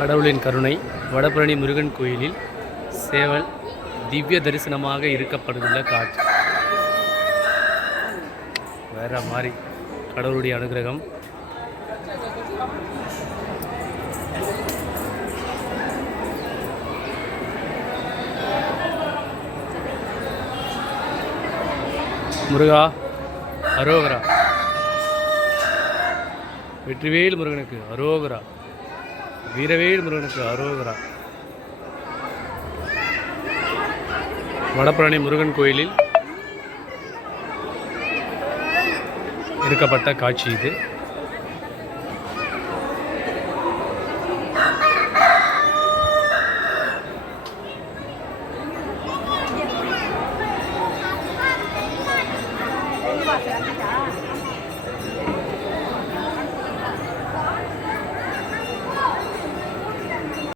கடவுளின் கருணை வடபழனி முருகன் கோயிலில் சேவல் திவ்ய தரிசனமாக இருக்கப்படுகின்ற காட்சி. வேற மாதிரி கடவுளுடைய அனுகிரகம். முருகா அரோகரா. வெற்றிவேல் முருகனுக்கு அரோகரா. வீரவேல் முருகனுக்கு அரோகரா வடபழனி முருகன் கோயிலில் எடுக்கப்பட்ட காட்சி இது Yeah.